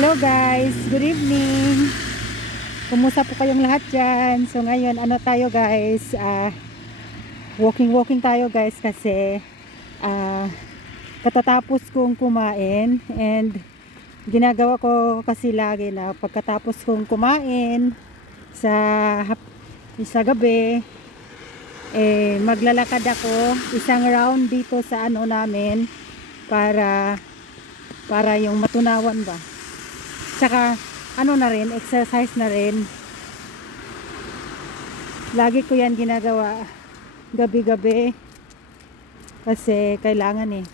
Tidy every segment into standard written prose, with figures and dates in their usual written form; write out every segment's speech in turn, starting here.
Hello guys, good evening. Kumusta po kayong lahat dyan? So ngayon tayo guys, walking tayo guys kasi katatapos kong kumain. And ginagawa ko kasi lagi na pagkatapos kong kumain sa gabi, maglalakad ako isang round dito sa namin para yung matunawan ba. Tsaka na rin, exercise na rin. Lagi ko yan ginagawa gabi-gabi kasi kailangan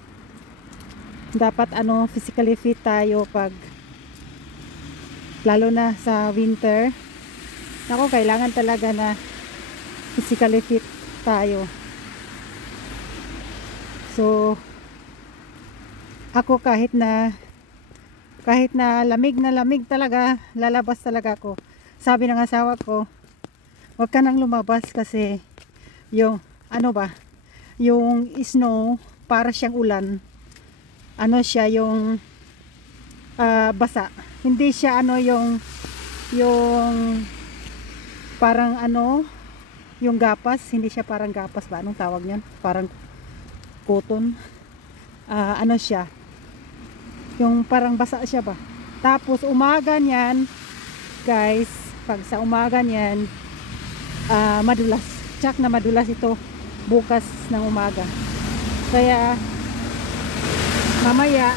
dapat physically fit tayo pag lalo na sa winter. Ako kailangan talaga na physically fit tayo. So ako kahit na lamig talaga, lalabas talaga ako. Sabi ng asawa ko, wag ka nang lumabas kasi yung yung snow para siyang ulan. Siya yung basa. Hindi siya yung parang yung gapas, hindi siya parang gapas ba? Anong tawag niyan? Parang cotton. Siya yung parang basa siya ba. Tapos umaga niyan guys, pag sa umaga niyan madulas, tsak na madulas ito bukas ng umaga. Kaya mamaya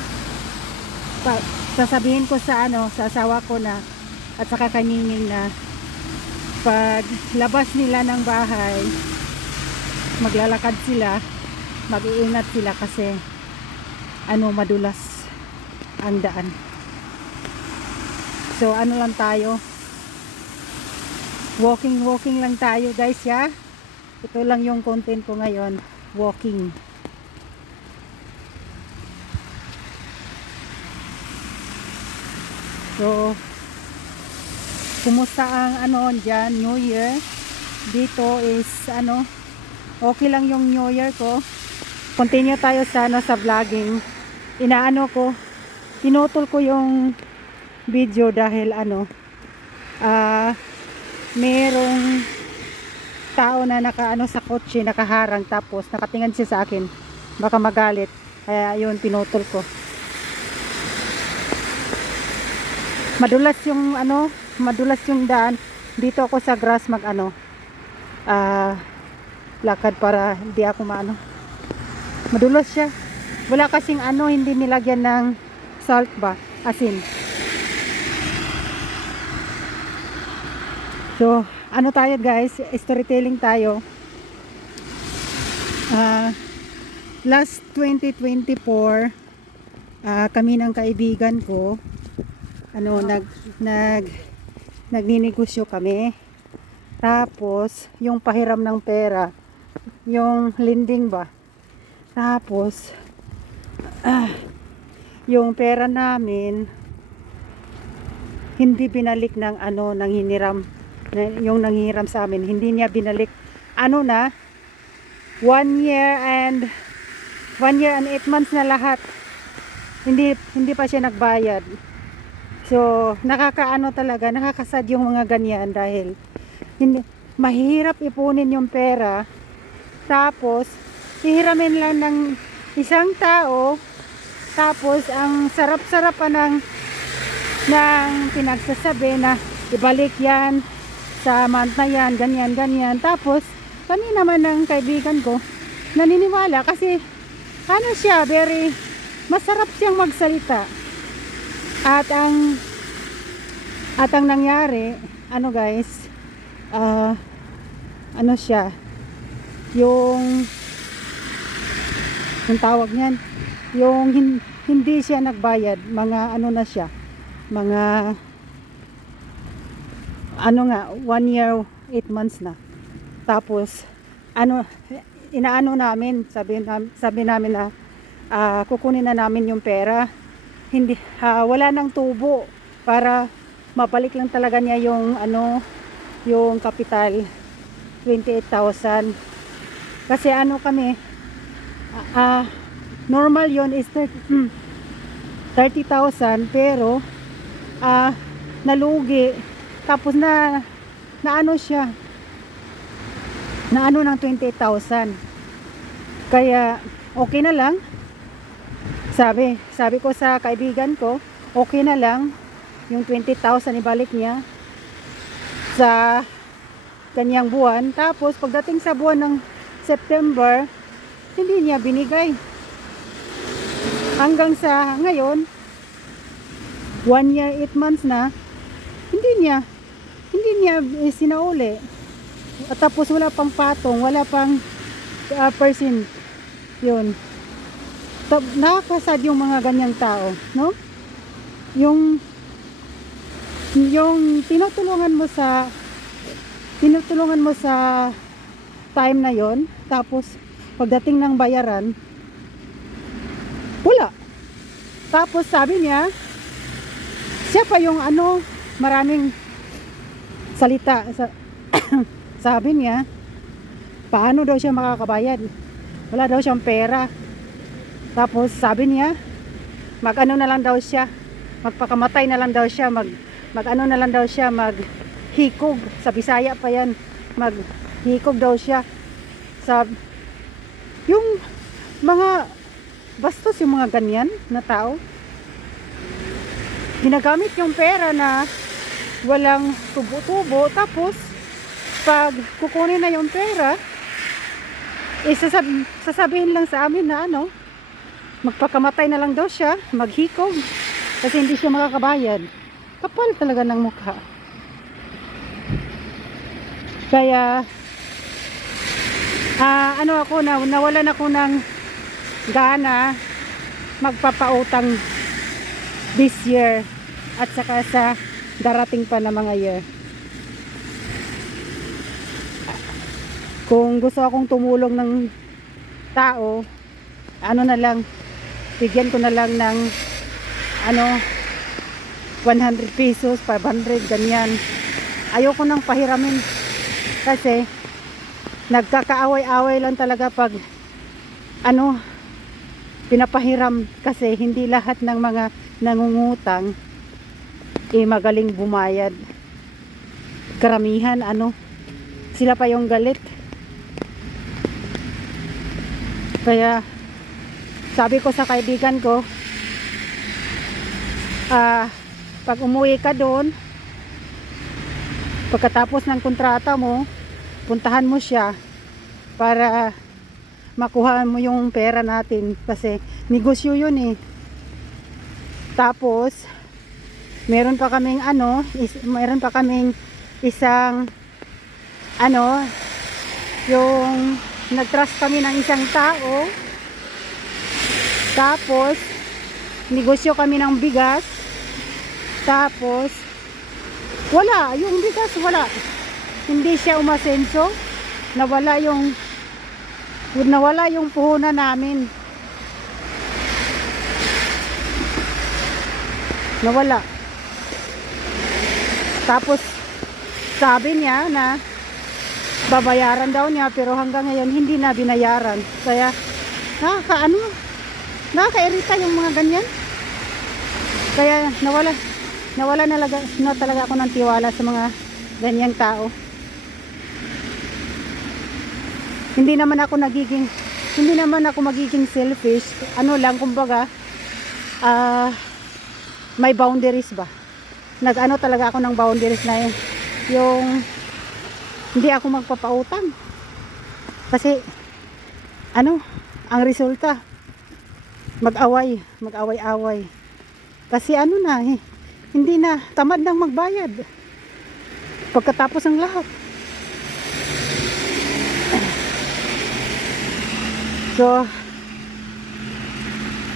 sasabihin ko sa asawa ko na at saka kaninging na pag labas nila ng bahay maglalakad sila, mag-iingat sila kasi madulas ang daan. So lang tayo, walking lang tayo guys ya. Ito lang yung content ko ngayon, walking. So kumusta ang dyan, New Year? Dito is okay lang yung New Year ko. Continue tayo sa vlogging. Pinutol ko yung video dahil merong tao na sa kotse, nakaharang, tapos nakatingin siya sa akin, baka magalit, kaya yun pinutol ko. Madulas yung daan dito. Ako sa grass lakad para hindi ako madulas siya. Wala kasing hindi nilagyan ng salt ba, asin. So tayo guys, storytelling tayo. Last 2024 kami ng kaibigan ko nagninegosyo kami. Tapos yung pahiram ng pera, yung lending ba, tapos yung pera namin hindi binalik ng ng hiniram, yung nanghiram sa amin, hindi niya binalik. 1 year and 8 months na lahat, hindi pa siya nagbayad. So talaga, nakakasad yung mga ganyan dahil mahirap ipunin yung pera, tapos hihiramin lang ng isang tao, tapos ang sarap-sarap pa ng pinagsasabi na ibalik yan sa month na yan, ganyan. Tapos kami naman ng kaibigan ko naniniwala kasi siya, very masarap siyang magsalita. At ang nangyari guys, siya yung tawag niyan, yung hindi siya nagbayad, mga na siya, mga 1 year 8 months na. Tapos namin, sabi namin na kukunin na namin yung pera, hindi wala nang tubo para mabalik lang talaga niya yung kapital, 28,000. Kasi kami normal yon is 30,000, pero ah, nalugi. Tapos na ano siya, na ano ng 20,000. Kaya okay na lang. Sabi ko sa kaibigan ko, okay na lang yung 20,000 ibalik niya sa kanyang buwan. Tapos pagdating sa buwan ng September, hindi niya binigay. Hanggang sa ngayon, 1 year 8 months na, hindi niya sinauli. At tapos wala pang patong, wala pang percent. Yun. Nakakasad yung mga ganyang tao, no? Yung tinutulungan mo sa time na yon, tapos pagdating ng bayaran, wala. Tapos sabi niya, siya pa yung ano, maraming salita sabi niya, paano daw siya makakabayad, wala daw siyang pera. Tapos sabi niya, mag-ano na lang daw siya, magpakamatay na lang daw siya, mag-ano na lang daw siya, maghikog, sa Bisaya pa yan, maghikog daw siya. Yung mga bastos, yung mga ganyan na tao, ginagamit yung pera na walang tubo-tubo. Tapos pag kukunin na yung pera, sasabihin lang sa amin na ano, magpakamatay na lang daw siya, maghikog, kasi hindi siya makakabayad. Kapal talaga ng mukha. Kaya nawalan ako ng gana magpapautang this year at saka sa darating pa na mga year. Kung gusto akong tumulong ng tao, ano na lang, bigyan ko na lang ng 100 pesos, 500, ganyan. Ayoko nang pahiramin kasi nagkakaaway-away lang talaga pag pinapahiram, kasi hindi lahat ng mga nangungutang magaling bumayad. Karamihan sila pa yung galit. Kaya sabi ko sa kaibigan ko, pag umuwi ka doon, pagkatapos ng kontrata mo, puntahan mo siya para makuha mo yung pera natin, kasi negosyo yun eh. Tapos meron pa kaming isang yung nagtrust kami ng isang tao. Tapos negosyo kami ng bigas. Tapos wala, yung bigas wala. Hindi siya umasenso. Nawala yung puhunan namin. Nawala. Tapos sabi niya na babayaran daw niya, pero hanggang ngayon hindi na binayaran. Kaya nakakairita yung mga ganyan. Kaya nawala na talaga ako ng tiwala sa mga ganyang tao. Hindi naman ako magiging selfish. Kumbaga, may boundaries ba? Talaga ako ng boundaries na yung hindi ako magpapautang. Kasi ang resulta, mag-away-away. Kasi hindi na, tamad nang magbayad pagkatapos ng lahat. So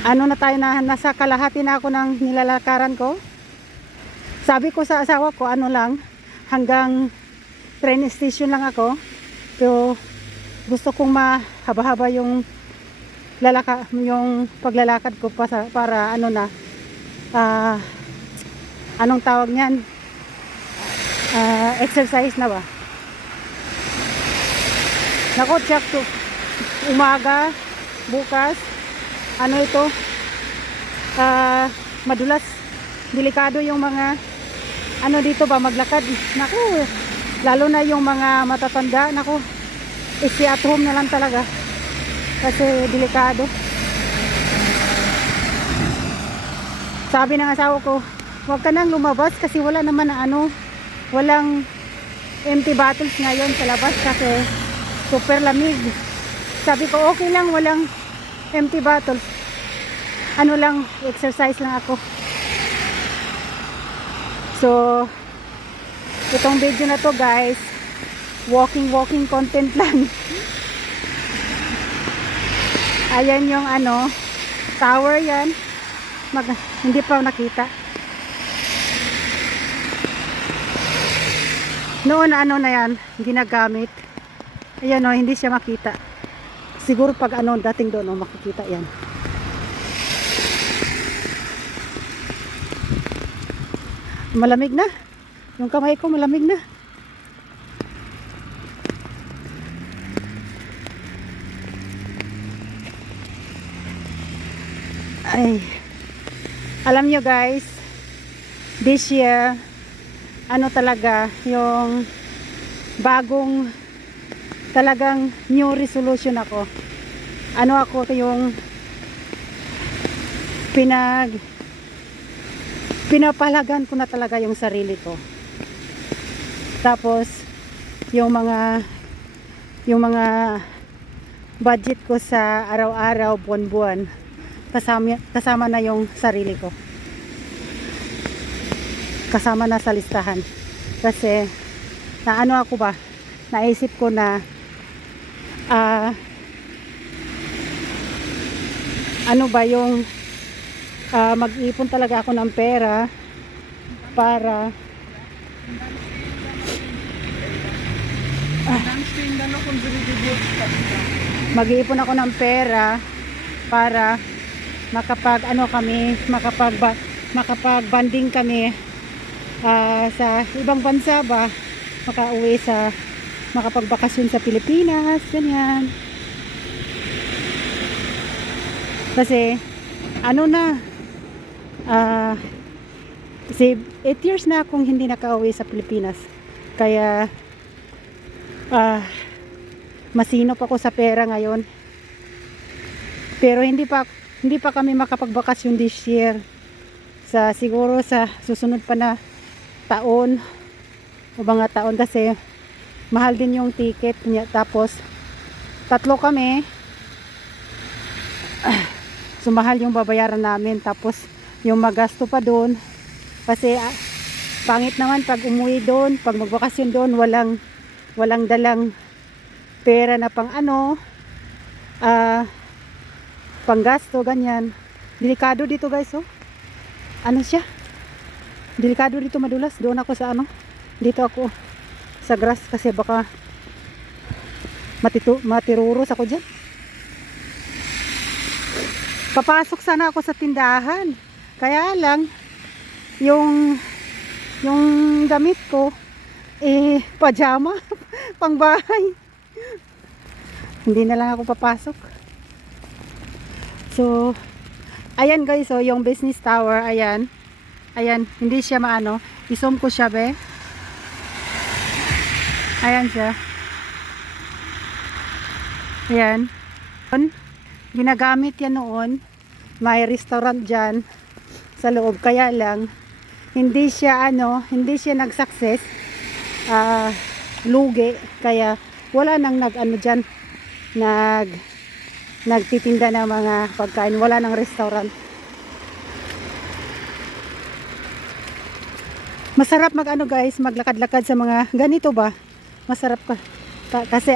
na tayo, nasa kalahati na ako ng nilalakaran ko. Sabi ko sa asawa ko, hanggang train station lang ako. Pero gusto kong mahaba-haba yung paglalakad ko para anong tawag niyan? Exercise na ba? Nako, check to umaga, bukas, madulas delikado yung mga ano dito ba maglakad. Naku, lalo na yung mga matatanda. Naku, stay at home na lang talaga kasi delikado. Sabi ng asawa ko, huwag ka nang lumabas kasi wala naman na ano, walang empty bottles ngayon sa labas kasi super lamig. Sabi ko okay lang, walang empty bottles, ano lang, exercise lang ako. So itong video na to guys, walking content lang. Ayan yung ano, tower yan. Hindi pa nakita. Noon ano na yan, ginagamit. Ayan o, hindi siya makita. Siguro pag ano, dating doon o, makikita yan. Malamig na. Yung kamay ko malamig na. Ay. Alam nyo guys, this year, ano talaga, yung bagong talagang new resolution ako. Ano ako yung pinapalagan ko na talaga yung sarili ko. Tapos yung mga budget ko sa araw-araw, buwan-buwan, kasama na yung sarili ko. Kasama na sa listahan. Kasi naano ako ba, naisip ko na ano ba yung mag-ipon talaga ako ng pera para mag-iipon ako ng pera para makapag-banding kami sa ibang bansa ba, makauwi sa makapagbakasyon sa Pilipinas, ganyan. Kasi ano na kasi 8 years na akong hindi nakauwi sa Pilipinas, kaya masinop ako sa pera ngayon. Pero hindi pa kami makapagbakasyon this year. Siguro sa susunod pa na taon o mga taon kasi mahal din yung ticket niya. Tapos 3 kami, so mahal yung babayaran namin. Tapos yung magasto pa doon kasi pangit naman pag umuwi doon, pag magbakasyon doon, walang dalang pera na pang ano, panggasto, ganyan. Delikado dito guys, oh. Ano siya? Delikado dito, madulas. Doon ako sa ano, dito ako sa grass kasi baka matiruros ako dyan. Papasok sana ako sa tindahan, kaya lang yung damit ko pajama pang bahay. Hindi na lang ako papasok. So ayan guys, so yung business tower, ayan, hindi siya maano, i-zoom ko siya be. Ayan siya. Ayan. Ginagamit yan noon. May restaurant dyan sa loob. Kaya lang, hindi siya nag-success. Lugi. Kaya wala nang dyan. Nagtitinda ng mga pagkain. Wala nang restaurant. Masarap guys, maglakad-lakad sa mga ganito ba? Masarap kasi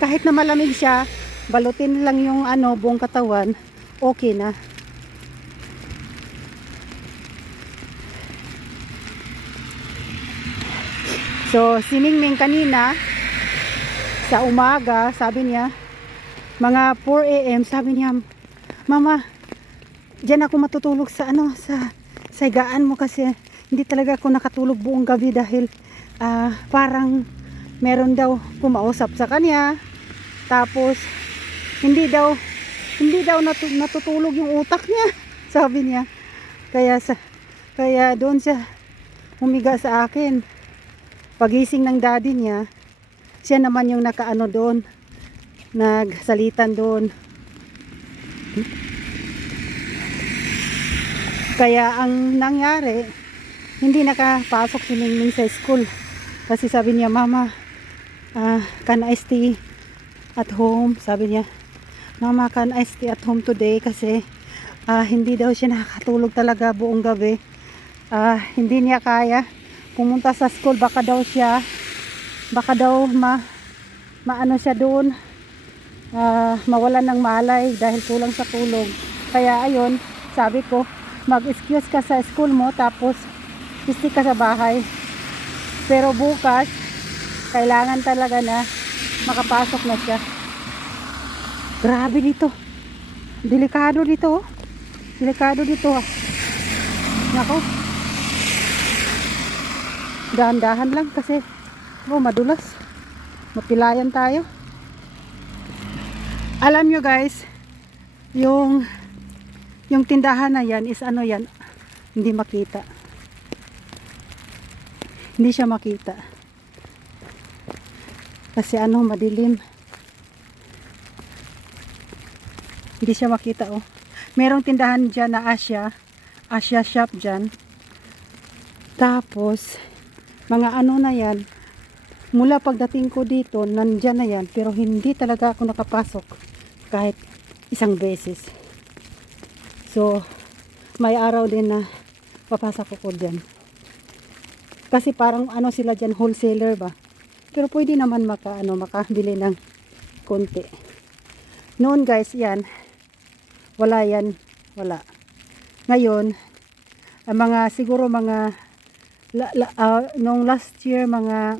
kahit na malamig siya, balutin lang yung buong katawan, okay na. So si Mingming kanina sa umaga, sabi niya mga 4 AM, sabi niya, mama, diyan ako matutulog sa sa higaan mo kasi hindi talaga ako nakatulog buong gabi dahil parang meron daw kumausap sa kanya. Tapos hindi daw natutulog yung utak niya, sabi niya. Kaya Kaya doon siya humiga sa akin. Pagising ng daddy niya, siya naman yung nakaano doon, nagsalitan doon. Kaya ang nangyari, hindi nakapasok si Ningning sa school. Kasi sabi niya, Mama, can I stay at home? Sabi niya, Mama, can I stay at home today? Kasi hindi daw siya nakakatulog talaga buong gabi. Hindi niya kaya pumunta sa school. Baka daw maano siya doon, mawalan ng malay dahil kulang sa tulog. Kaya ayun, sabi ko, mag-excuse ka sa school mo, tapos stay ka sa bahay. Pero bukas, kailangan talaga na makapasok na siya. Grabe dito. Delikado dito. Delikado dito. Nako. Dahan-dahan lang kasi madulas. Mapilayan tayo. Alam nyo guys, yung tindahan na yan is ano yan, hindi makita. Hindi siya makita. Kasi ano, madilim. Hindi siya makita, oh. Merong tindahan dyan na Asia shop dyan. Tapos, mga ano na yan, mula pagdating ko dito, nandyan na yan. Pero hindi talaga ako nakapasok kahit isang beses. So, may araw din na papasok ako dyan. Kasi parang ano sila dyan, wholesaler ba? Pero pwede naman makabili ng konti. Noon guys, yan. Wala yan. Wala. Ngayon, siguro nung last year, mga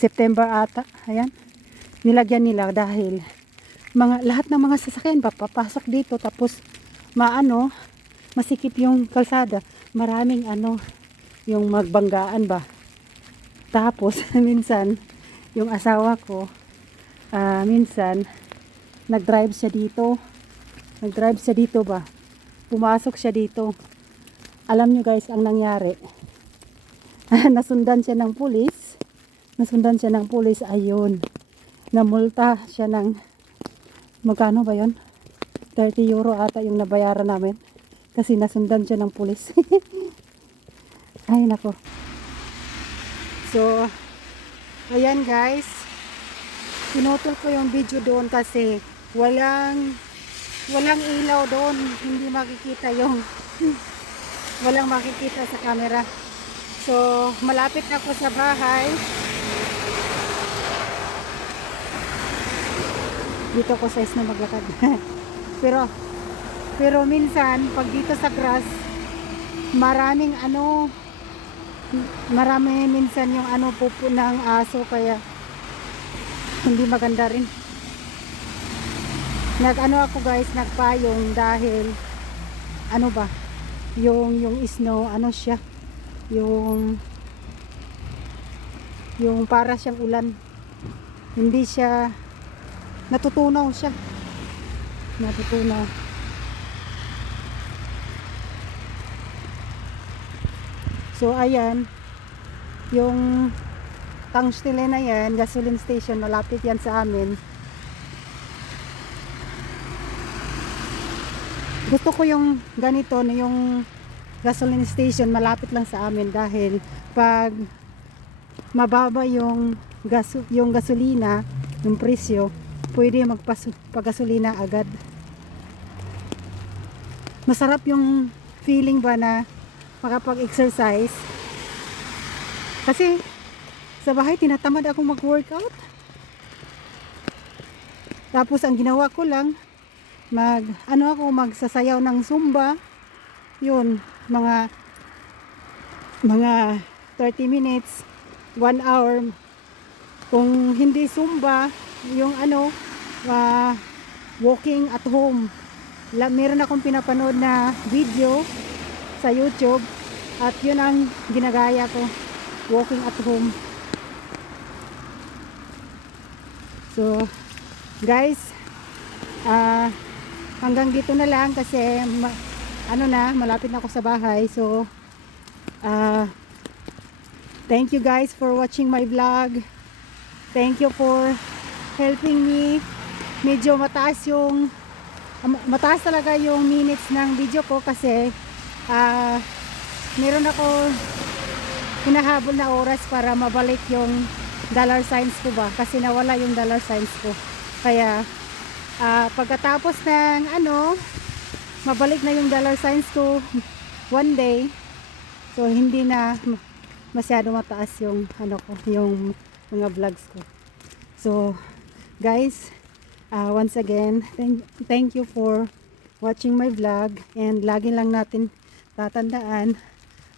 September ata, ayan, nilagyan nila dahil lahat ng mga sasakyan papasok dito, tapos masikip yung kalsada. Maraming yung magbanggaan ba. Tapos minsan yung asawa ko minsan nag-drive siya dito ba. Pumasok siya dito. Alam nyo guys, ang nangyari, nasundan siya ng pulis. Ayun, namulta siya ng magkano ba yun? 30 euro ata yung nabayaran namin kasi nasundan siya ng pulis. Ay nako. So ayan guys, pinutol ko yung video doon kasi walang ilaw doon, hindi makikita walang makikita sa camera. So malapit na ako sa bahay. Dito ko size na maglakad. pero minsan pag dito sa grass, marami minsan yung pupo ng aso, kaya hindi maganda rin. Ako guys, nagpayong dahil yung snow, siya, yung para siyang ulan, hindi siya natutunaw siya. So ayan, yung Tangstile na yan, gasoline station, malapit yan sa amin. Gusto ko yung ganito na yung gasoline station malapit lang sa amin, dahil pag mababa yung gasolina, yung presyo, pwede magpagasolina agad. Masarap yung feeling ba na makapag-exercise. Kasi sa bahay tinatamad akong mag-workout. Tapos ang ginawa ko lang, magsasayaw ng Zumba. Yun, mga 30 minutes, 1 hour. Kung hindi Zumba, yung walking at home. Meron akong pinapanood na video sa YouTube at yun ang ginagaya ko, walking at home. So guys, hanggang dito na lang kasi malapit na ako sa bahay. So Ah, thank you guys for watching my vlog. Thank you for helping me. Medyo mataas talaga yung minutes ng video ko kasi meron ako hinahabol na oras para mabalik yung dollar signs ko ba, kasi nawala yung dollar signs ko. Kaya pagkatapos ng mabalik na yung dollar signs ko one day, so hindi na masyado mataas yung yung mga vlogs ko. So guys, once again, thank you for watching my vlog, and lagi lang natin tatandaan,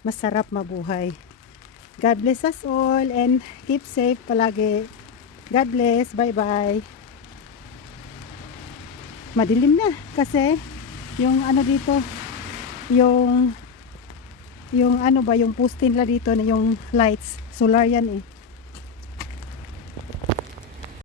masarap mabuhay. God bless us all and keep safe palagi. God bless. Bye bye. Madilim na kasi yung dito, yung yung poste nila dito na yung lights, solar yan eh.